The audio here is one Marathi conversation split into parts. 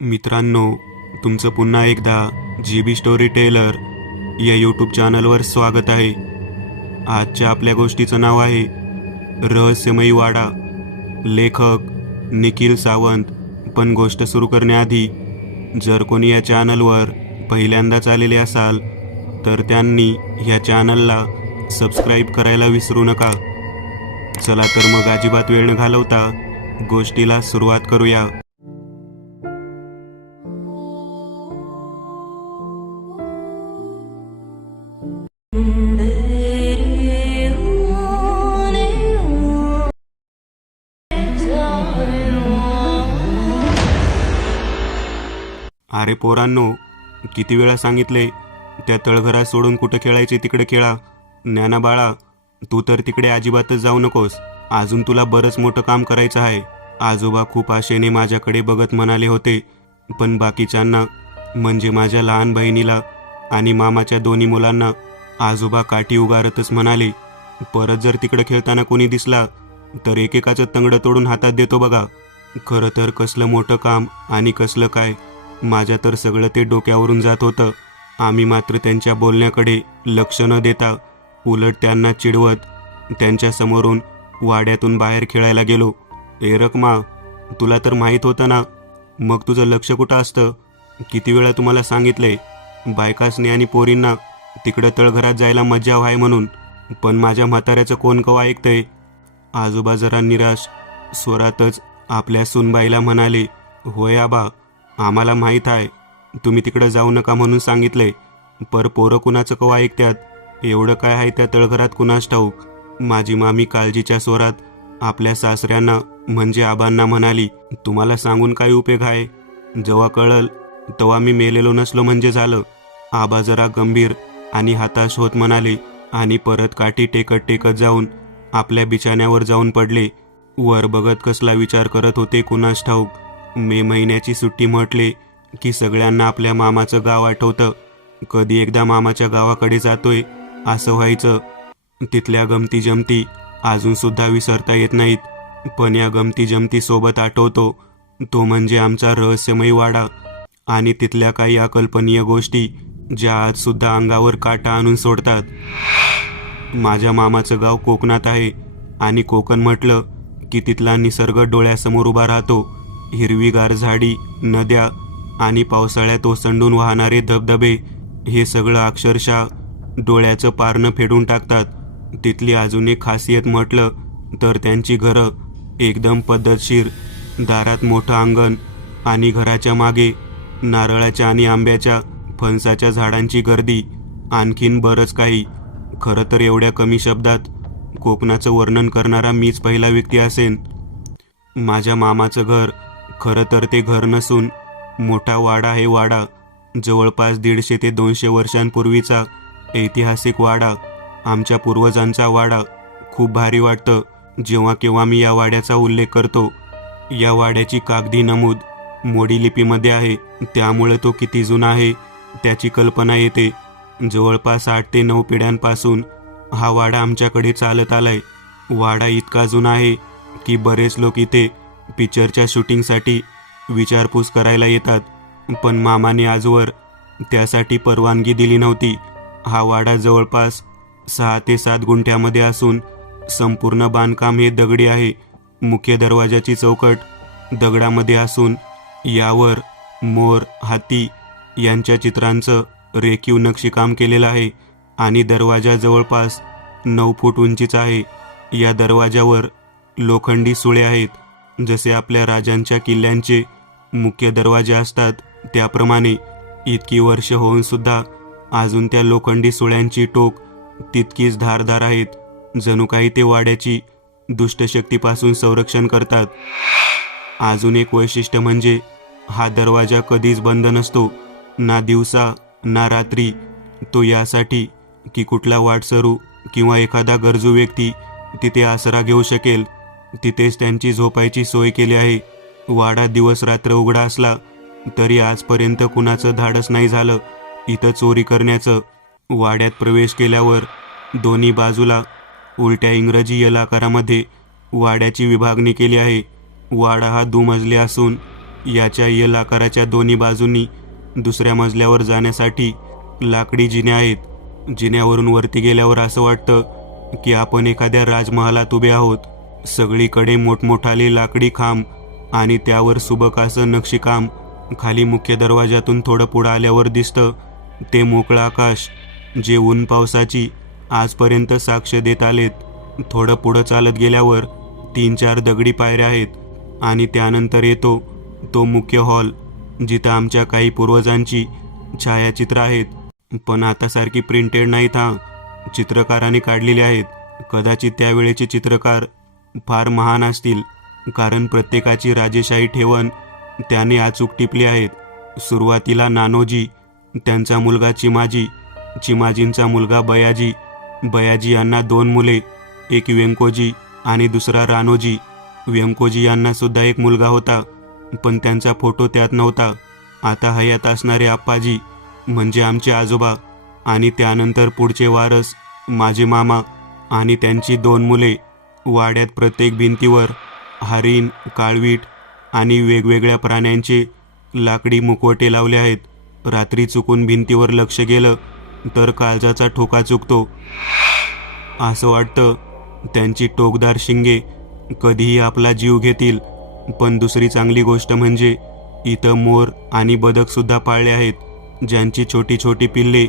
मित्रांनो, तुमचं पुन्हा एकदा GB स्टोरी टेलर या यूट्यूब चॅनलवर स्वागत आहे. आजच्या आपल्या गोष्टीचं नाव आहे रहस्यमयी वाडा. लेखक निखिल सावंत. पण गोष्ट सुरू करण्याआधी जर कोणी या चॅनलवर पहिल्यांदाच आलेले असाल तर त्यांनी ह्या चॅनलला सबस्क्राईब करायला विसरू नका. चला तर मग अजिबात वेळ न घालवता गोष्टीला सुरुवात करूया. अरे पोरांनो, किती वेळा सांगितले त्या तळघरात सोडून कुठं खेळायचे तिकडे खेळा. ज्ञाना बाळा, तू तर तिकडे अजिबातच जाऊ नकोस. अजून तुला बरंच मोठं काम करायचं आहे. आजोबा खूप आशेने माझ्याकडे बघत म्हणाले होते. पण बाकीच्यांना म्हणजे माझ्या लहान बहिणीला आणि मामाच्या दोन्ही मुलांना आजोबा काठी उगारतच म्हणाले, परत जर तिकडे खेळताना कोणी दिसला तर एकेकाचं तंगडं तोडून हातात देतो बघा. खरं तर कसलं मोठं काम आणि कसलं काय, माझ्या तर सगळं ते डोक्यावरून जात होतं. आम्ही मात्र त्यांच्या बोलण्याकडे लक्ष न देता उलट त्यांना चिडवत त्यांच्या समोरून वाड्यातून बाहेर खेळायला गेलो. ए रखमा, तुला तर माहीत होतं ना, मग तुझं लक्ष कुठं असतं? किती वेळा तुम्हाला सांगितलंय बायकासने आणि पोरींना तिकडं तळघरात जायला मज्जा आहे म्हणून, पण माझ्या म्हाताऱ्याचं कोण कवा ऐकतंय? आजोबा जरा निराश स्वरातच आपल्या सुनबाईला म्हणाले, होय आबा, आम्हाला माहीत आहे तुम्ही तिकडं जाऊ नका म्हणून सांगितलंय, पर पोरं कुणाचं कवा ऐकत्यात? एवढं काय आहे त्या तळघरात कुणास ठाऊक? माझी मामी काळजीच्या स्वरात आपल्या सासऱ्यांना म्हणजे आबांना म्हणाली, तुम्हाला सांगून काय उपयोग आहे? जेव्हा कळल तेव्हा मी मेलेलो नसलो म्हणजे झालं. आबा जरा गंभीर आणि हताश होत म्हणाले आणि परत काठी टेकत टेकत जाऊन आपल्या बिछाण्यावर जाऊन पडले. वर बघत कसला विचार करत होते कुणास ठाऊक. मे महिन्याची सुट्टी म्हटले की सगळ्यांना आपल्या मामाचं गाव आठवतं. कधी एकदा मामाच्या गावाकडे जातोय असं व्हायचं. तिथल्या गमती जमती अजूनसुद्धा विसरता येत नाहीत. पण या गमती जमती सोबत आठवतो तो म्हणजे आमचा रहस्यमयी वाडा आणि तिथल्या काही अकल्पनीय गोष्टी ज्या आजसुद्धा अंगावर काटा आणून सोडतात. माझ्या मामाचं गाव कोकणात आहे आणि कोकण म्हटलं की तिथला निसर्ग डोळ्यासमोर उभा राहतो. हिरवीगार झाडी, नद्या आणि पावसाळ्यात ओसंडून वाहणारे धबधबे हे सगळं अक्षरशः डोळ्याचं पारणं फेडून टाकतात. तिथली अजून एक खासियत म्हटलं तर त्यांची घरं एकदम पद्धतशीर. दारात मोठं अंगण आणि घराच्या मागे नारळाच्या आणि आंब्याच्या फणसाच्या झाडांची गर्दी. आणखीन बरंच काही. खरं तर एवढ्या कमी शब्दात कोकणाचं वर्णन करणारा मीच पहिला व्यक्ती असेन. माझ्या मामाचं घर खरं तर ते घर नसून मोठा वाडा आहे. वाडा जवळपास 150 ते 200 वर्षांपूर्वीचा ऐतिहासिक वाडा. आमच्या पूर्वजांचा वाडा. खूप भारी वाटतं जेव्हा केव्हा मी या वाड्याचा उल्लेख करतो. या वाड्याची कागदी नमूद मोडी लिपीमध्ये आहे, त्यामुळे तो किती जुना आहे त्याची कल्पना येते. जवळपास 8 ते 9 पिढ्यांपासून हा वाडा आमच्याकडे चालत आलाय. वाडा इतका जुना आहे की बरेच लोक इथे पिक्चरच्या शूटिंगसाठी विचारपूस करायला येतात, पण मामाने आजवर त्यासाठी परवानगी दिली नव्हती. हा वाडा जवळपास 6 ते 7 गुंठ्यामध्ये असून संपूर्ण बांधकाम हे दगडी आहे. मुख्य दरवाजाची चौकट दगडामध्ये असून यावर मोर, हाती यांच्या चित्रांचं रेखीव नक्षीकाम केलेलं आहे आणि दरवाजा जवळपास 9 फूट उंचीचा आहे. या दरवाजावर लोखंडी सुळे आहेत. जसे आपल्या राजांच्या किल्ल्यांचे मुख्य दरवाजे असतात त्याप्रमाणे. इतकी वर्ष होऊन सुद्धा अजून त्या लोखंडी सुळ्यांची टोक तितकीच धारदार आहेत. जणू काही ते वाड्याची दुष्टशक्तीपासून संरक्षण करतात. अजून एक वैशिष्ट्य म्हणजे हा दरवाजा कधीच बंद नसतो, ना दिवसा ना रात्री. तो यासाठी की कुठला वाटसरू किंवा एखादा गरजू व्यक्ती तिथे आसरा घेऊ शकेल. तिथेच त्यांची झोपायची सोय केली आहे. वाडा दिवस रात्र उघडा असला तरी आजपर्यंत कुणाचं धाडस नाही झालं इथं चोरी करण्याचं. वाड्यात प्रवेश केल्यावर दोन्ही बाजूला उलट्या इंग्रजी एल आकारामध्ये वाड्याची विभागणी केली आहे. वाडा हा दुमजली असून याच्या यल आकाराच्या दोन्ही बाजूंनी दुसऱ्या मजल्यावर जाण्यासाठी लाकडी जिन्या आहेत. जिन्यावरून वरती गेल्यावर असं वाटतं की आपण एखाद्या राजमहालात उभे आहोत. सगळीकडे मोठमोठाले लाकडी खांब आणि त्यावर सुबक असं नक्षीकाम. खाली मुख्य दरवाजातून थोडं पुढं आल्यावर दिसतं ते मोकळं आकाश, जे ऊन पावसाची आजपर्यंत साक्ष देत आलेत. थोडं पुढं चालत गेल्यावर 3-4 दगडी पायऱ्या आहेत आणि त्यानंतर येतो तो मुख्य हॉल, जिथं आमच्या काही पूर्वजांची छायाचित्र आहेत. पण आता सारखी प्रिंटेड नाहीत, चित्रकारांनी काढलेली आहेत. कदाचित त्यावेळेचे चित्रकार फार महान असतील, कारण प्रत्येकाची राजेशाही ठेवण त्याने अचूक टिपली आहेत. सुरुवातीला नानोजी, त्यांचा मुलगा चिमाजी, चिमाजींचा मुलगा बयाजी, बयाजी यांना 2 मुले, एक व्यंकोजी आणि दुसरा रानोजी. व्यंकोजी यांना सुद्धा एक मुलगा होता, पण त्यांचा फोटो त्यात नव्हता. आता हयात असणारे आप्पाजी म्हणजे आमचे आजोबा, आणि त्यानंतर पुढचे वारस माझे मामा आणि त्यांची 2 मुले. वाड्यात प्रत्येक भिंतीवर हरिण, काळवीट आणि वेगवेगळ्या प्राण्यांचे लाकडी मुखवटे लावले आहेत. रात्री चुकून भिंतीवर लक्ष गेलं तर काळजाचा ठोका चुकतो. असं वाटतं त्यांची टोकदार शिंगे कधीही आपला जीव घेतील. पण दुसरी चांगली गोष्ट म्हणजे इथं मोर आणि बदकसुद्धा पाळले आहेत, ज्यांची छोटी छोटी पिल्ले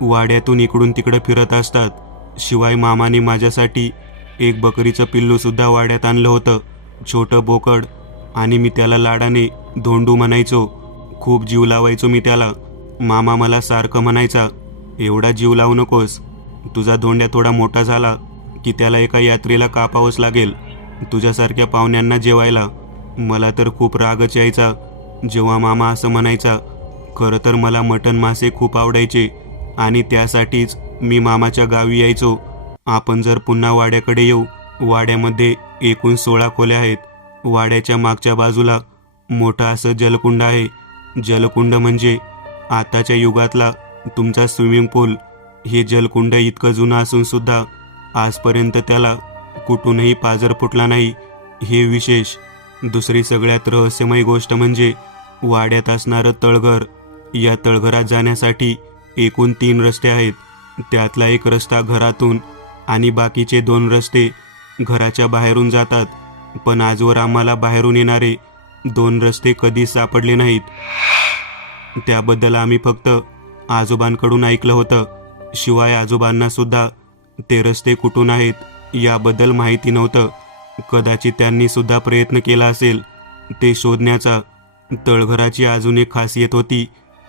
वाड्यातून इकडून तिकडं फिरत असतात. शिवाय मामाने माझ्यासाठी एक बकरीचं पिल्लूसुद्धा वाड्यात आणलं होतं, छोटं बोकड, आणि मी त्याला लाडाने धोंडू म्हणायचो. खूप जीव लावायचो मी त्याला. मामा मला सारखं म्हणायचा, एवढा जीव लावू नकोस, तुझा धोंड्या थोडा मोठा झाला की त्याला एका यात्रेला कापावंच लागेल, तुझ्यासारख्या पाहुण्यांना जेवायला. मला तर खूप रागच यायचा जेव्हा मामा असं म्हणायचा. खरं तर मला मटण मासे खूप आवडायचे आणि त्यासाठीच मी मामाच्या गावी यायचो. आपण जर पुन्हा वाड्याकडे येऊ. वाड्यामध्ये एकूण 16 खोल्या आहेत. वाड्याच्या मागच्या बाजूला मोठं असं जलकुंड आहे. जलकुंड म्हणजे आताच्या युगातला तुमचा स्विमिंग पूल. हे जलकुंड इतकं जुनं असून सुद्धा आजपर्यंत त्याला कुठूनही पाझर फुटला नाही, हे विशेष. दुसरी सगळ्यात रहस्यमय गोष्ट म्हणजे वाड्यात असणारं तळघर. या तळघरात जाण्यासाठी एकूण 3 रस्ते आहेत. त्यातला एक रस्ता घरातून आणि बाकीचे 2 रस्ते घराच्या बाहेरून जातात. पण आजवर आम्हाला बाहेरून येणारे 2 रस्ते कधीच सापडले नाहीत. त्याबद्दल आम्ही फक्त आजोबांकडून ऐकलं होतं. शिवाय आजोबांना सुद्धा ते रस्ते कुठून आहेत याबद्दल माहिती नव्हतं. कदाचित त्यांनी सुद्धा प्रयत्न केला असेल ते शोधण्याचा. तळघराची अजून एक खासियत होती,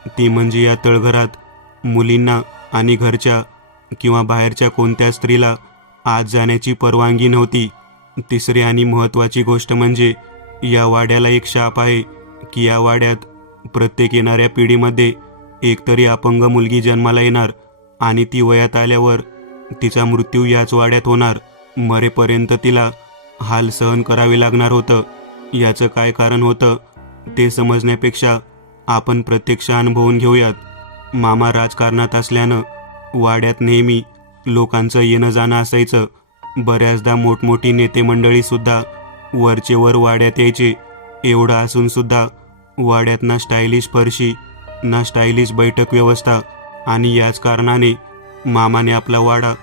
ती म्हणजे या तळघरात मुलींना आणि घरच्या किंवा बाहेरच्या कोणत्या स्त्रीला आत जाण्याची परवानगी नव्हती. तिसरी आणि महत्त्वाची गोष्ट म्हणजे या वाड्याला एक शाप आहे की या वाड्यात प्रत्येक येणाऱ्या पिढीमध्ये एकतरी अपंग मुलगी जन्माला येणार आणि ती वयात आल्यावर तिचा मृत्यू याच वाड्यात होणार. मरेपर्यंत तिला हाल सहन करावे लागणार होतं. याचं काय कारण होतं ते समजण्यापेक्षा आपण प्रत्यक्ष अनुभवून घेऊयात. मामा राजकारणात असल्यानं वाड्यात नेहमी लोकांचं येणं जाणं असायचं. बऱ्याचदा मोठमोठी नेते मंडळीसुद्धा वरचेवर वाड्यात यायचे. एवढं असूनसुद्धा वाड्यात ना स्टायलिश फरशी, ना स्टायलिश बैठक व्यवस्था, आणि याच कारणाने मामाने आपला वाडा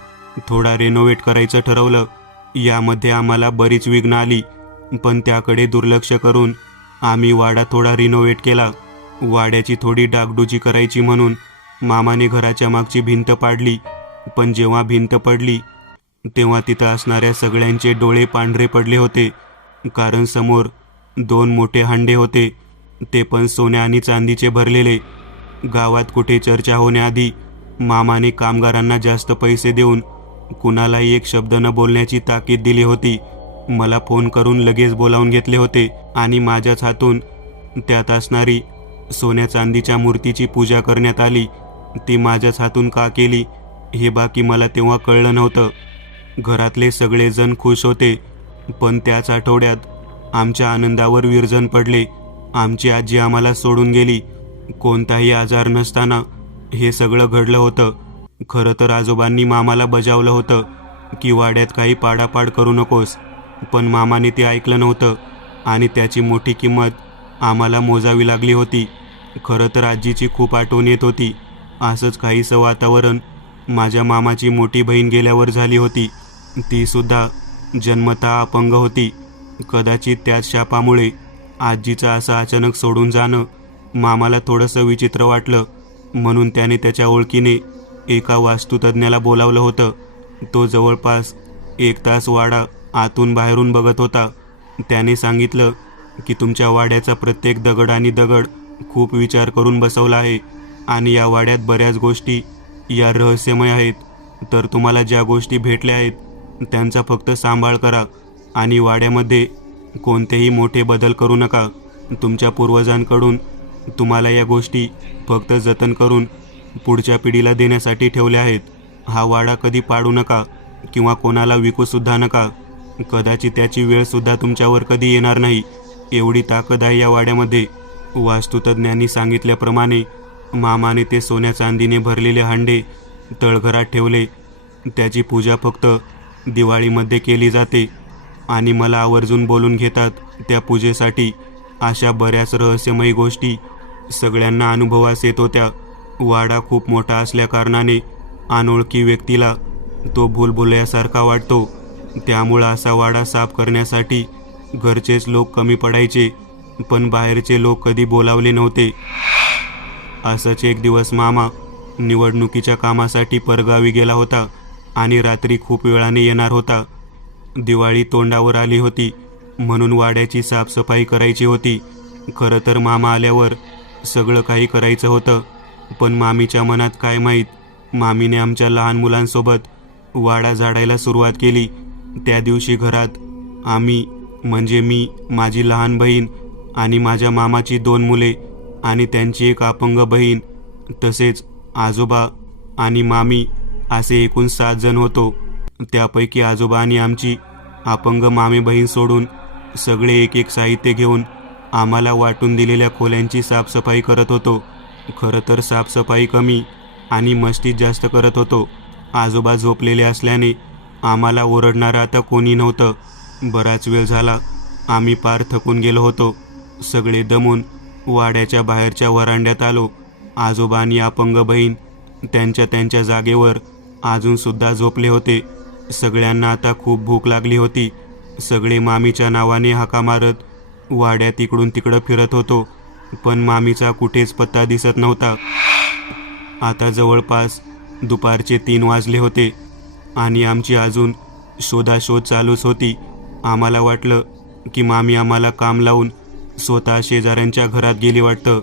थोडा रेनोव्हेट करायचं ठरवलं. यामध्ये आम्हाला बरीच विघ्न आली, पण त्याकडे दुर्लक्ष करून आम्ही वाडा थोडा रिनोव्हेट केला. वाड्याची थोडी डागडुजी करायची म्हणून मामाने घराच्या मागची भिंत पाडली. पण जेव्हा भिंत पडली तेव्हा तिथं असणाऱ्या सगळ्यांचे डोळे पांढरे पडले होते, कारण समोर 2 मोठे हांडे होते, ते पण सोन्या आणि चांदीचे भरलेले. गावात कुठे चर्चा होण्याआधी मामाने कामगारांना जास्त पैसे देऊन कुणालाही एक शब्द न बोलण्याची ताकीद दिली होती. मला फोन करून लगेच बोलावून घेतले होते आणि माझ्याच हातून त्यात असणारी सोन्या चांदीच्या मूर्तीची पूजा करण्यात आली. ती माझ्याच हातून का केली हे बाकी मला तेव्हा कळलं नव्हतं. घरातले सगळेजण खुश होते, पण त्याच आठवड्यात आमच्या आनंदावर विरजण पडले. आमची आजी आम्हाला सोडून गेली. कोणताही आजार नसताना हे सगळं घडलं होतं. खरं तर आजोबांनी मामाला बजावलं होतं की वाड्यात काही पाडापाड करू नकोस, पण मामाने ते ऐकलं नव्हतं आणि त्याची मोठी किंमत आम्हाला मोजावी लागली होती. खरं तर आजीची खूप आठवण येत होती. असंच काहीसं वातावरण माझ्या मामाची मोठी बहीण गेल्यावर झाली होती. ती सुद्धा जन्मतः अपंग होती. कदाचित त्याच शापामुळे आजीचं असं अचानक सोडून जाणं मामाला थोडंसं विचित्र वाटलं. म्हणून त्याने त्याच्या ओळखीने एका वास्तुतज्ञाला बोलावलं होतं. तो जवळपास 1 तास वाडा आतून बाहेरून बघत होता. त्याने सांगितलं की तुमच्या वाड्याचा प्रत्येक दगड आणि दगड खूप विचार करून बसवला आहे आणि या वाड्यात बऱ्याच गोष्टी या रहस्यमय आहेत. तर तुम्हाला ज्या गोष्टी भेटल्या आहेत त्यांचा फक्त सांभाळ करा आणि वाड्यामध्ये कोणतेही मोठे बदल करू नका. तुमच्या पूर्वजांकडून तुम्हाला या गोष्टी फक्त जतन करून पुढच्या पिढीला देण्यासाठी ठेवल्या आहेत. हा वाडा कधी पाडू नका किंवा कोणाला विकूसुद्धा नका. कदाचित त्याची वेळसुद्धा तुमच्यावर कधी येणार नाही, एवढी ताकद आहे या वाड्यामध्ये. वास्तुतज्ञांनी सांगितल्याप्रमाणे मामाने ते सोन्या चांदीने भरलेले हांडे तळघरात ठेवले. त्याची पूजा फक्त दिवाळीमध्ये केली जाते आणि मला आवर्जून बोलून घेतात त्या पूजेसाठी. अशा बऱ्याच रहस्यमयी गोष्टी सगळ्यांना अनुभवास येत होत्या. वाडा खूप मोठा असल्याकारणाने अनोळखी व्यक्तीला तो भूलभुलैयासारखा वाटतो. त्यामुळं असा वाडा साफ करण्यासाठी घरचेच लोक कमी पडायचे, पण बाहेरचे लोक कधी बोलावले नव्हते. असंच एक दिवस मामा निवडणुकीच्या कामासाठी परगावी गेला होता आणि रात्री खूप वेळाने येणार होता. दिवाळी तोंडावर आली होती म्हणून वाड्याची साफसफाई करायची होती. खरं तर मामा आल्यावर सगळं काही करायचं होतं, पण मामीच्या मनात काय माहीत मामीने आमच्या लहान मुलांसोबत वाडा झाडायला सुरुवात केली. त्या दिवशी घरात आम्ही म्हणजे मी, माझी लहान बहीण आणि माझ्या मामाची 2 मुले आणि त्यांची एक अपंग बहीण, तसेच आजोबा आणि मामी असे एकूण 7 जण होतो. त्यापैकी आजोबा आणि आमची अपंग मामी बहीण सोडून सगळे एक एक साहित्य घेऊन आम्हाला वाटून दिलेल्या खोल्यांची साफसफाई करत होतो. खरं तर साफसफाई कमी आणि मस्तीत जास्त करत होतो. आजोबा झोपलेले असल्याने आम्हाला ओरडणारं आता कोणी नव्हतं. बराच वेळ झाला. आम्ही पार थकून गेलो होतो. सगळे दमून वाड्याच्या बाहेरच्या वरांड्यात आलो. आजोबा आणि अपंग बहीण त्यांच्या जागेवर अजूनसुद्धा झोपले होते. सगळ्यांना आता खूप भूक लागली होती. सगळे मामीच्या नावाने हाका मारत वाड्यात इकडून तिकडं फिरत होतो, पण मामीचा कुठेच पत्ता दिसत नव्हता. आता जवळपास दुपारचे 3 वाजले होते आणि आमची अजून शोधाशोध चालूच होती. आम्हाला वाटलं की मामी आम्हाला काम लावून स्वतः शेजाऱ्यांच्या घरात गेली वाटतं.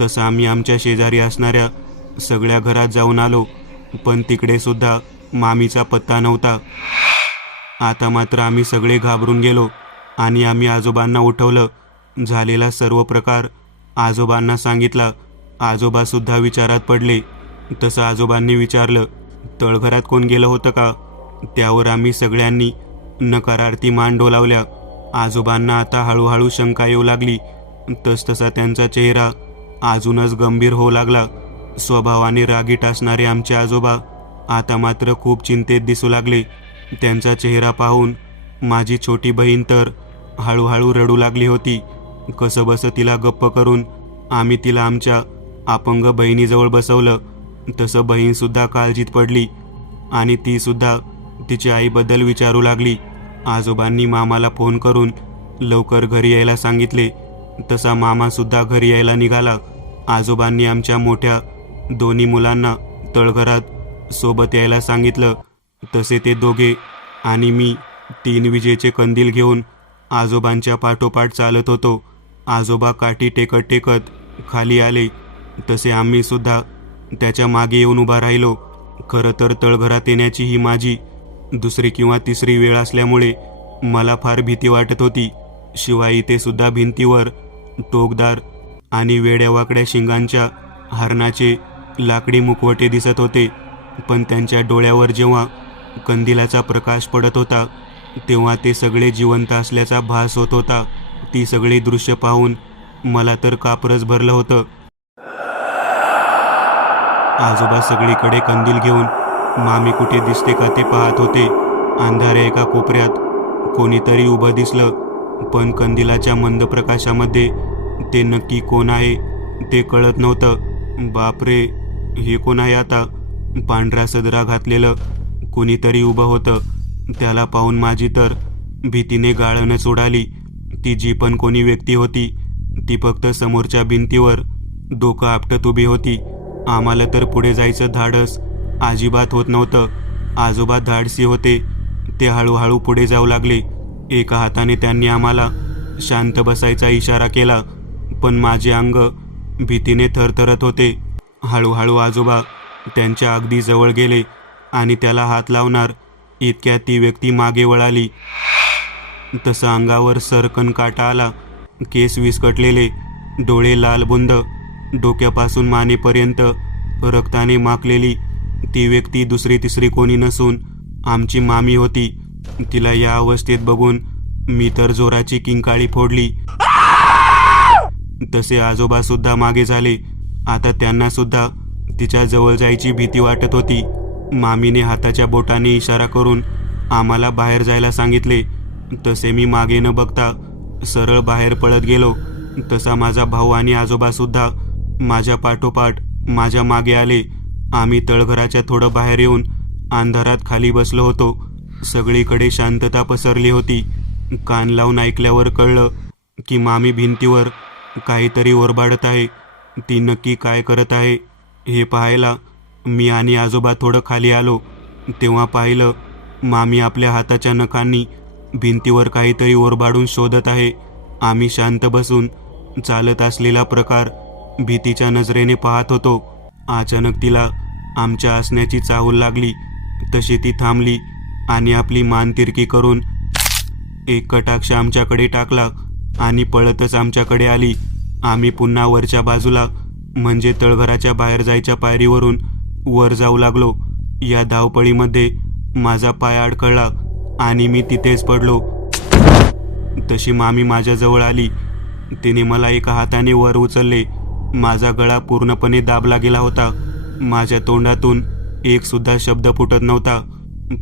तसं आम्ही आमच्या शेजारी असणाऱ्या सगळ्या घरात जाऊन आलो, पण तिकडे सुद्धा मामीचा पत्ता नव्हता. आता मात्र आम्ही सगळे घाबरून गेलो आणि आम्ही आजोबांना उठवलं. झालेला सर्व प्रकार आजोबांना सांगितला. आजोबासुद्धा विचारात पडले. तसं आजोबांनी विचारलं, तळघरात कोण गेलं होतं का? त्यावर आम्ही सगळ्यांनी नकारार्थी मान डोलावल्या. आजोबांना आता हळूहळू शंका येऊ लागली. तसतसा त्यांचा चेहरा अजूनच गंभीर होऊ लागला. स्वभावाने रागीट असणारे आमचे आजोबा आता मात्र खूप चिंतेत दिसू लागले. त्यांचा चेहरा पाहून माझी छोटी बहीण तर हळूहळू रडू लागली होती. कसंबसं तिला गप्प करून आम्ही तिला आमच्या अपंग बहिणीजवळ बसवलं. तसं बहीणसुद्धा काळजीत पडली आणि तीसुद्धा तिच्या आईबद्दल विचारू लागली. आजोबांनी मामाला फोन करून लवकर घरी यायला सांगितले. तसा मामासुद्धा घरी यायला निघाला. आजोबांनी आमच्या मोठ्या 2 मुलांना तळघरात सोबत यायला सांगितलं. तसे ते दोघे आणि मी 3 विजेचे कंदील घेऊन आजोबांच्या पाठोपाठ चालत होतो. आजोबा काठी टेकत टेकत खाली आले, तसे आम्हीसुद्धा त्याच्या मागे येऊन उभा राहिलो. खरं तर तळघरात येण्याची ही माझी 2री किंवा 3री वेळ असल्यामुळे मला फार भीती वाटत होती. शिवाय इथे सुद्धा भिंतीवर टोकदार आणि वेड्यावाकड्या शिंगांच्या हरणाचे लाकडी मुखवटे दिसत होते. पण त्यांच्या डोळ्यावर जेव्हा कंदिलाचा प्रकाश पडत होता तेव्हा ते सगळे जिवंत असल्याचा भास होत होता. ती सगळी दृश्य पाहून मला तर कापरच भरलं होतं. आजोबा सगळीकडे कंदील घेऊन मामी कुठे दिसते का ते पाहत होते. अंधाऱ्या एका कोपऱ्यात कोणीतरी उभं दिसलं, पण कंदिलाच्या मंद प्रकाशामध्ये ते नक्की कोण आहे ते कळत नव्हतं. बापरे, हे कोण आहे आता? पांढरा सदरा घातलेलं कोणीतरी उभं होतं. त्याला पाहून माझी तर भीतीने गाळणच उडाली. ती जी पण कोणी व्यक्ती होती ती फक्त समोरच्या भिंतीवर डोकं आपटत उभी होती. आम्हाला तर पुढे जायचं धाडस अजिबात होत नव्हतं. आजोबा धाडसी होते. ते हळूहळू पुढे जाऊ लागले. एका हाताने त्यांनी आम्हाला शांत बसायचा इशारा केला, पण माझे अंग भीतीने थरथरत होते. हळूहळू आजोबा त्यांच्या अगदी जवळ गेले आणि त्याला हात लावणार इतक्यात ती व्यक्ती मागे वळाली. तसं अंगावर सरकन काटा आला. केस विस्कटलेले, डोळे लालबुंद, डोक्यापासून मानेपर्यंत रक्ताने माखलेली ती व्यक्ती दुसरी तिसरी कोणी नसून आमची मामी होती. तिला या अवस्थेत बघून मी तर जोराची किंकाळी फोडली. तसे आजोबा सुद्धा मागे झाले. आता त्यांना सुद्धा तिच्या जवळ जायची भीती वाटत होती. मामीने हाताच्या बोटाने इशारा करून आम्हाला बाहेर जायला सांगितले. तसे मी मागे न बघता सरळ बाहेर पळत गेलो. तसा माझा भाऊ आणि आजोबा सुद्धा माझ्या पाठोपाठ माझ्या मागे आले. आम्ही तळघराच्या थोडं बाहेर येऊन अंधारात खाली बसलो होतो. सगळीकडे शांतता पसरली होती. कान लावून ऐकल्यावर कळलं की मामी भिंतीवर काहीतरी ओरबाडत आहे. ती नक्की काय करत आहे हे पाहायला मी आणि आजोबा थोडं खाली आलो. तेव्हा पाहिलं मामी आपल्या हाताच्या नखांनी भिंतीवर काहीतरी ओरबाडून शोधत आहे. आम्ही शांत बसून चालत असलेला प्रकार भीतीच्या नजरेने पाहत होतो. अचानक तिला आमच्या असण्याची चाहूल लागली. तशी ती थांबली आणि आपली मान तिरकी करून एक कटाक्ष आमच्याकडे टाकला आणि पळतच आमच्याकडे आली. आम्ही पुन्हा वरच्या बाजूला म्हणजे तळघराच्या बाहेर जायच्या पायरीवरून वर जाऊ लागलो. या धावपळीमध्ये माझा पाय अडखळला आणि मी तिथेच पडलो. तशी मामी माझ्याजवळ आली. तिने मला एका हाताने वर उचलले. माझा गळा पूर्णपणे दाबला गेला होता. माझ्या तोंडातून एक सुद्धा शब्द फुटत नव्हता.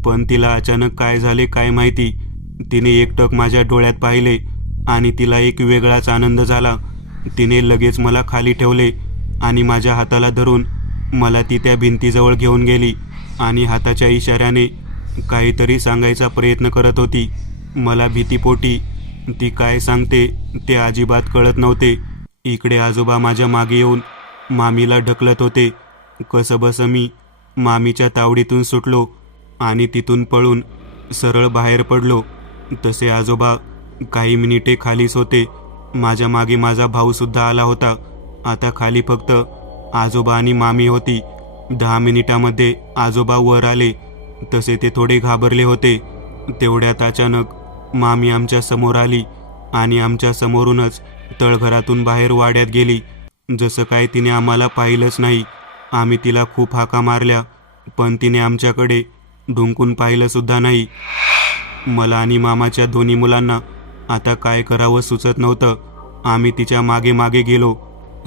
पण तिला अचानक काय झाले काय माहिती, तिने एकटक माझ्या डोळ्यात पाहिले आणि तिला एक वेगळाच आनंद झाला. तिने लगेच मला खाली ठेवले आणि माझ्या हाताला धरून मला ती त्या भिंतीजवळ घेऊन गेली आणि हाताच्या इशाऱ्याने काहीतरी सांगायचा प्रयत्न करत होती. मला भीतीपोटी ती काय सांगते ते अजिबात कळत नव्हते. इकडे आजोबा माझ्या मागे येऊन मामीला ढकलत होते. कसंबसं मी मामीच्या तावडीतून सुटलो आणि तिथून पळून सरळ बाहेर पडलो. तसे आजोबा काही मिनिटे खालीच होते. माझ्या मागे माझा भाऊसुद्धा आला होता. आता खाली फक्त आजोबा आणि मामी होती. 10 मिनिटामध्ये आजोबा वर आले. तसे ते थोडे घाबरले होते. तेवढ्यात अचानक मामी आमच्या समोर आली आणि आमच्या समोरूनच तळघरातून बाहेर वाड्यात गेली. जसं काय तिने आम्हाला पाहिलंच नाही. आम्ही तिला खूप हाका मारल्या, पण तिने आमच्याकडे ढुंकून पाहिलंसुद्धा नाही. मला आणि मामाच्या दोन्ही मुलांना आता काय करावं सुचत नव्हतं. आम्ही तिच्या मागे मागे गेलो.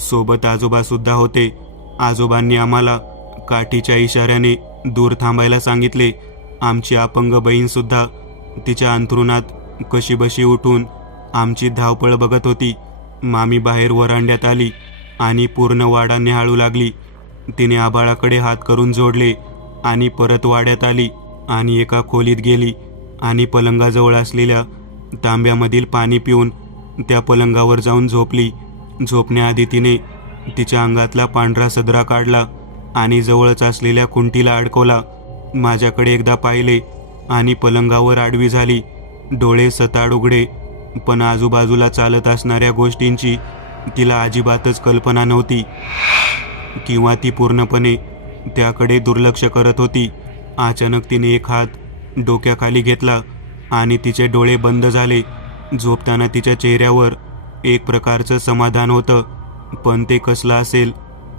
सोबत आजोबासुद्धा होते. आजोबांनी आम्हाला काठीच्या इशाऱ्याने दूर थांबायला सांगितले. आमची अपंग बहीणसुद्धा तिच्या अंथरुणात कशीबशी उठून आमची धावपळ बघत होती. मामी बाहेर वरांड्यात आली आणि पूर्ण वाडा निहाळू लागली. तिने आभाळाकडे हात करून जोडले आणि परत वाड्यात आली आणि एका खोलीत गेली आणि पलंगाजवळ असलेल्या तांब्यामधील पाणी पिऊन त्या पलंगावर जाऊन झोपली. झोपण्याआधी तिने तिच्या अंगातला पांढरा सदरा काढला आणि जवळच असलेल्या खुंटीला अडकवला. माझ्याकडे एकदा पाहिले आणि पलंगावर आडवी झाली. डोळे सताड उघडे, पण आजूबाजूला चालत असणाऱ्या गोष्टींची तिला अजिबातच कल्पना नव्हती किंवा ती पूर्णपणे त्याकडे दुर्लक्ष करत होती. अचानक तिने एक हात डोक्याखाली घेतला आणि तिचे डोळे बंद झाले. झोपताना तिच्या चेहऱ्यावर एक प्रकारचं समाधान होतं, पण ते कसलं असेल?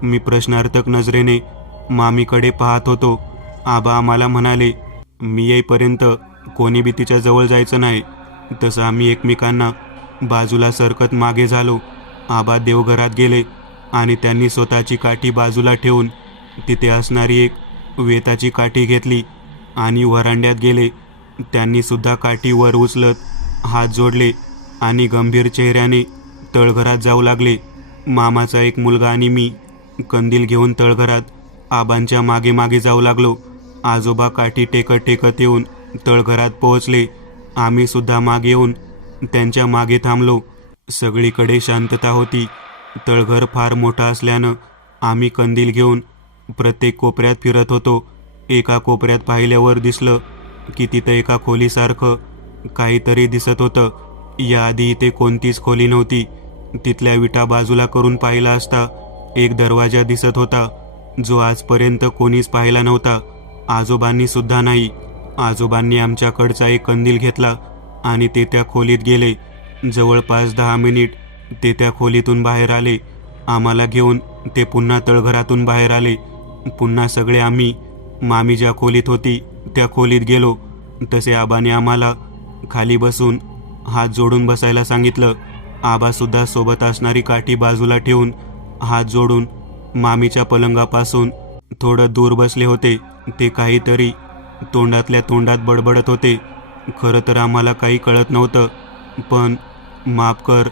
मी प्रश्नार्थक नजरेने मामीकडे पाहत होतो. आबा आम्हाला म्हणाले मी येईपर्यंत कोणी बी तिच्या जवळ जायचं नाही. तसं आम्ही एकमेकांना बाजूला सरकत मागे झालो. आबा देवघरात गेले आणि त्यांनी स्वतःची काठी बाजूला ठेवून तिथे असणारी एक वेताची काठी घेतली आणि वरांड्यात गेले. त्यांनी सुद्धा काठी वर उचलत हात जोडले आणि गंभीर चेहऱ्याने तळघरात जाऊ लागले. मामाचा एक मुलगा आणि मी कंदील घेऊन तळघरात आबांच्या मागे मागे जाऊ लागलो. आजोबा काठी टेकत टेकत येऊन तळघरात पोहोचले. आम्ही सुद्धा मागे येऊन त्यांच्या मागे थांबलो. सगळीकडे शांतता होती. तळघर फार मोठं असल्यानं आम्ही कंदील घेऊन प्रत्येक कोपऱ्यात फिरत होतो. एका कोपऱ्यात पाहिल्यावर दिसलं की तिथं एका खोलीसारखं काहीतरी दिसत होतं. याआधी इथे कोणतीच खोली नव्हती. तिथल्या विटा बाजूला करून पाहिला असता एक दरवाजा दिसत होता, जो आजपर्यंत कोणीच पाहिला नव्हता, आजोबांनी सुद्धा नाही. आजोबांनी आमच्याकडचा एक कंदील घेतला आणि ते त्या खोलीत गेले. जवळपास 10 मिनिट ते त्या खोलीतून बाहेर आले. आम्हाला घेऊन ते पुन्हा तळघरातून बाहेर आले. पुन्हा सगळे आम्ही मामी ज्या खोलीत होती त्या खोलीत गेलो. तसे आबाने आम्हाला खाली बसून हात जोडून बसायला सांगितलं. आबासुद्धा सोबत असणारी काठी बाजूला ठेवून हात जोडून मामीच्या पलंगापासून थोडं दूर बसले होते. ते काहीतरी तोंडातल्या तोंडात बडबडत होते. खरं तर आम्हाला काही कळत नव्हतं, पण माफ कर,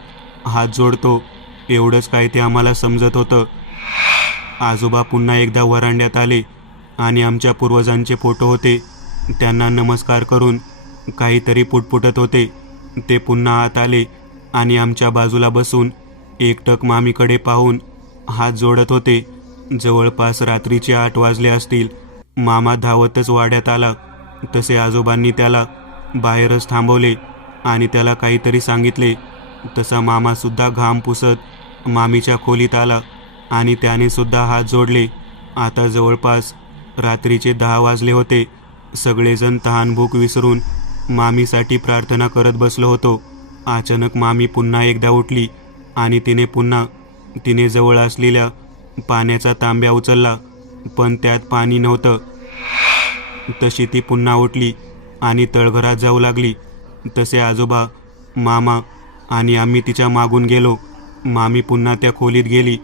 हात जोडतो, एवढंच काय ते आम्हाला समजत होतं. आजोबा पुन्हा एकदा वरांड्यात आले आणि आमच्या पूर्वजांचे फोटो होते त्यांना नमस्कार करून काहीतरी पुटपुटत होते. ते पुन्हा आत आले आणि आमच्या बाजूला बसून एकटक मामीकडे पाहून हात जोडत होते. जवळपास रात्रीचे 8 वाजले असतील. मामा धावतच वाड्यात आला. तसे आजोबांनी त्याला बाहेरच थांबवले आणि त्याला काहीतरी सांगितले. तसा मामासुद्धा घाम पुसत मामीच्या खोलीत आला आणि त्याने सुद्धा हात जोडले. आता जवळपास रात्रीचे 10 वाजले होते. सगळेजण तहानभूक विसरून मामीसाठी प्रार्थना करत बसलो होतो. अचानक मामी पुन्हा एकदा उठली आणि तिने जवळ असलेल्या पाण्याचा तांब्या उचलला, पण त्यात पाणी नव्हतं. तशी ती पुन्हा उठली आणि तळघरात जाऊ लागली. तसे आजोबा, मामा आणि आम्ही तिच्या मागून गेलो. मामी पुन्हा त्या खोलीत गेली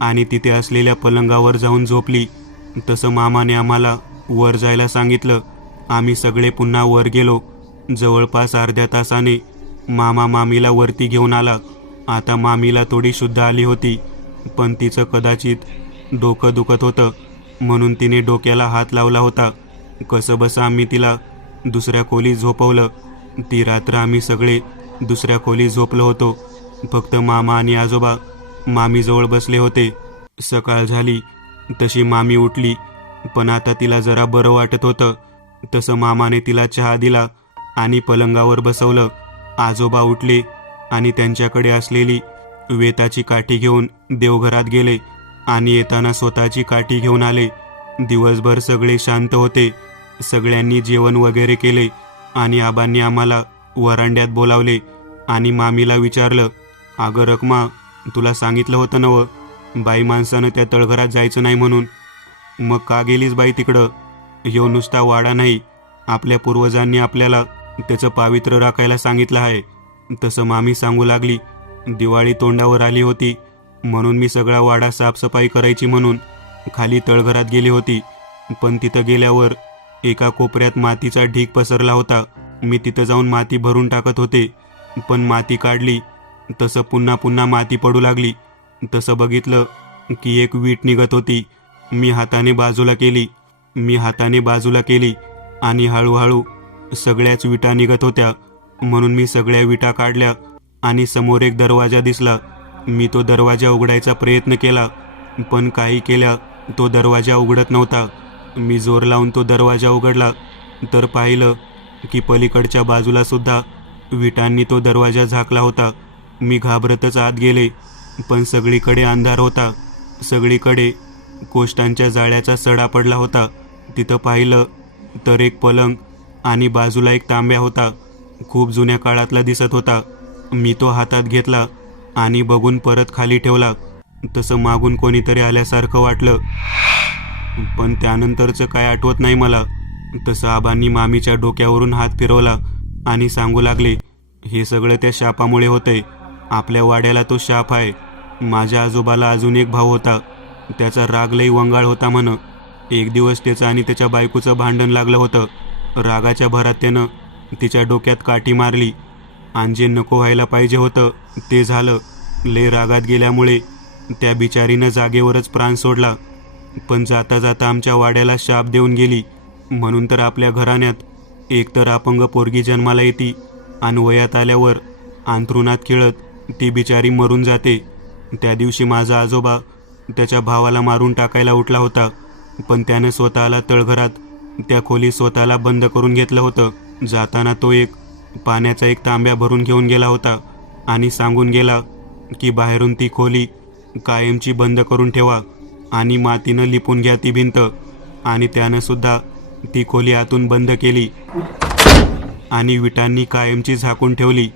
आणि तिथे असलेल्या पलंगावर जाऊन झोपली. तसं मामाने आम्हाला वर जायला सांगितलं. आम्ही सगळे पुन्हा वर गेलो. जवळपास अर्ध्या तासाने मामा मामीला वरती घेऊन आला. आता मामीला थोडी शुद्ध आली होती, पण तिचं कदाचित डोकं दुखत होतं म्हणून तिने डोक्याला हात लावला होता. कसंबसं आम्ही तिला दुसऱ्या खोलीत झोपवलं. ती रात्र आम्ही सगळे दुसऱ्या खोलीत झोपलो होतो. फक्त मामा आणि आजोबा मामीजवळ बसले होते. सकाळ झाली तशी मामी उठली, पण आता तिला जरा बरं वाटत होतं. तसं मामाने तिला चहा दिला आणि पलंगावर बसवलं. आजोबा उठले आणि त्यांच्याकडे असलेली वेताची काठी घेऊन देवघरात गेले आणि येताना स्वतःची काठी घेऊन आले. दिवसभर सगळे शांत होते. सगळ्यांनी जेवण वगैरे केले आणि आबांनी आम्हाला वरांड्यात बोलावले आणि मामीला विचारलं, अगं रखमा, तुला सांगितलं होतं नवं, बाई माणसानं त्या तळघरात जायचं नाही म्हणून. मग का गेलीस बाई तिकडं? ह्यो नुसता वाडा नाही, आपल्या पूर्वजांनी आपल्याला त्याचं पावित्र्य राखायला सांगितलं आहे. तसं मामी सांगू लागली. दिवाळी तोंडावर आली होती म्हणून मी सगळा वाडा साफसफाई करायची म्हणून खाली तळघरात गेली होती. पण तिथं गेल्यावर एका कोपऱ्यात मातीचा ढीग पसरला होता. मी तिथं जाऊन माती भरून टाकत होते, पण माती काढली तसं पुन्हा पुन्हा माती पडू लागली. तसं बघितलं की एक वीट निघत होती. मी हाताने बाजूला केली आणि हळूहळू सगळ्याच विटा निघत होत्या. म्हणून मी सगळ्या विटा काढल्या आणि समोर एक दरवाजा दिसला. मी तो दरवाजा उघडायचा प्रयत्न केला, पण काही केल्या तो दरवाजा उघडत नव्हता. मी जोर लावून तो दरवाजा उघडला तर पाहिलं की पलीकडच्या बाजूला सुद्धा विटांनी तो दरवाजा झाकला होता. मी घाबरतच आत गेले, पण सगळीकडे अंधार होता. सगळीकडे कोष्टांच्या जाळ्याचा सडा पडला होता. तिथं पाहिलं तर एक पलंग आणि बाजूला एक तांब्या होता. खूप जुन्या काळातला दिसत होता. मी तो हातात घेतला आणि बघून परत खाली ठेवला. तसं मागून कोणीतरी आल्यासारखं वाटलं, पण त्यानंतरचं काय आठवत नाही मला. तसं आबांनी मामीच्या डोक्यावरून हात फिरवला आणि सांगू लागले, हे सगळं त्या शापामुळे होतंय. आपल्या वाड्याला तो शाप आहे. माझ्या आजोबाला अजून एक भाऊ होता. त्याचा राग लई वंगाळ होता म्हण. एक दिवस त्याचं आणि त्याच्या बायकोचं भांडण लागलं होतं. रागाच्या भरात त्यानं तिच्या डोक्यात काठी मारली आणि जे नको व्हायला पाहिजे होतं ते झालं. लय रागात गेल्यामुळे त्या बिचारीनं जागेवरच प्राण सोडला. पण जाता जाता आमच्या वाड्याला शाप देऊन गेली. म्हणून तर आपल्या घराण्यात एकतर अपंग पोरगी जन्माला येते आणि वयात आल्यावर अंथरुणात खेळत ती बिचारी मरून जाते. त्या दिवशी माझा आजोबा त्याच्या भावाला मारून टाकायला उठला होता, पण त्यानं स्वतःला तळघरात त्या खोली स्वतःला बंद करून घेतलं होतं. जाताना तो एक पाण्याचा एक तांब्या भरून घेऊन गेला होता आणि सांगून गेला की बाहेरून ती खोली कायमची बंद करून ठेवा आणि मातीनं लिपून घ्या ती भिंत. आणि त्यानं सुद्धा ती खोली आतून बंद केली आणि विटांनी कायमची झाकून ठेवली.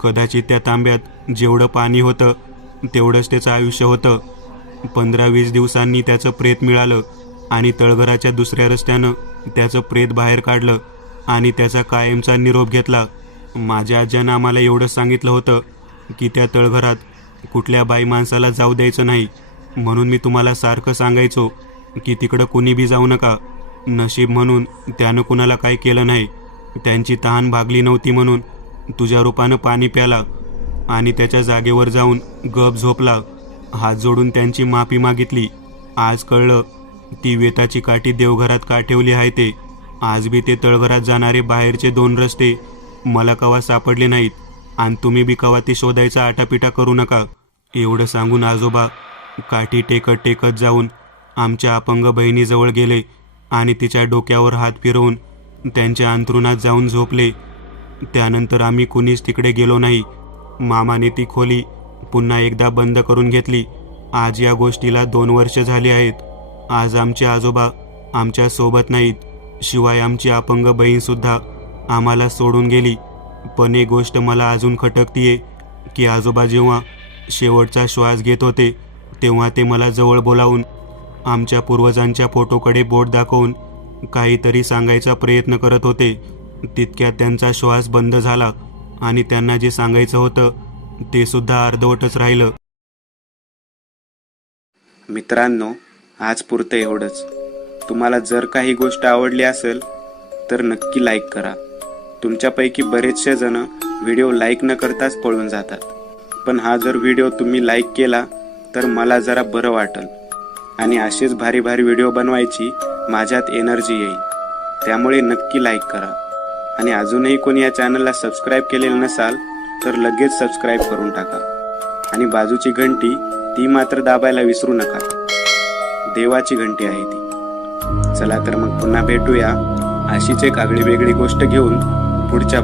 कदाचित त्या तांब्यात जेवढं पाणी होतं तेवढंच त्याचं आयुष्य होतं. 15-20 दिवसांनी त्याचं प्रेत मिळालं आणि तळघराच्या दुसऱ्या रस्त्यानं त्याचं प्रेत बाहेर काढलं आणि त्याचा कायमचा निरोप घेतला. माझ्या आज्यानं आम्हाला एवढंच सांगितलं होतं की त्या तळघरात कुठल्या बाई माणसाला जाऊ द्यायचं नाही. म्हणून मी तुम्हाला सारखं सांगायचो की तिकडं कुणी बी जाऊ नका. नशीब म्हणून त्यानं कुणाला काय केलं नाही. त्यांची तहान भागली नव्हती म्हणून तुझ्या रूपानं पाणी प्याला आणि त्याच्या जागेवर जाऊन गप झोपला. हात जोडून त्यांची माफी मागितली. आज कळलं ती वेताची काठी देवघरात का ठेवली आहे ते. आज बी ते तळघरात जाणारे बाहेरचे 2 रस्ते मला कवा सापडले नाहीत आणि तुम्ही बी कवा ते शोधायचा आटापिटा करू नका. एवढं सांगून आजोबा काठी टेकत टेकत जाऊन आमच्या अपंग बहिणीजवळ गेले आणि तिच्या डोक्यावर हात फिरवून त्यांच्या अंथरुणात जाऊन झोपले. त्यानंतर आम्ही कुणीच तिकडे गेलो नाही. मामाने ती खोली पुन्हा एकदा बंद करून घेतली. आज या गोष्टीला 2 वर्ष झाली आहेत. आज आमचे आजोबा आमच्या सोबत नाहीत. शिवाय आमची अपंग बहीणसुद्धा आम्हाला सोडून गेली. पण एक गोष्ट मला अजून खटकतीये की आजोबा जेव्हा शेवटचा श्वास घेत होते तेव्हा ते मला जवळ बोलावून आमच्या पूर्वजांच्या फोटोकडे बोट दाखवून काहीतरी सांगायचा प्रयत्न करत होते. तितक्यात त्यांचा श्वास बंद झाला आणि त्यांना जे सांगायचं होतं ते सुद्धा अर्धवटच राहिलं. मित्रांनो, आज पुरतं एवढंच. तुम्हाला जर काही गोष्ट आवडली असेल तर नक्की लाईक करा. तुमच्यापैकी बरेचसे जण व्हिडिओ लाईक न करताच पळून जातात, पण हा जर व्हिडिओ तुम्ही लाईक केला तर मला जरा बरं वाटेल आणि असेच भारी भारी व्हिडिओ बनवायची माझ्यात एनर्जी येईल. त्यामुळे नक्की लाईक करा आणि अजूनही कोणी या चॅनलला सबस्क्राईब केलेलं नसाल तर लगेच सबस्क्राईब करून टाका आणि बाजूची घंटी ती मात्र दाबायला विसरू नका. देवाची घंटी आहे ती. चला तर मग पुन्हा भेटूया अशीच एक आगळी वेगळी गोष्ट घेऊन पुढच्या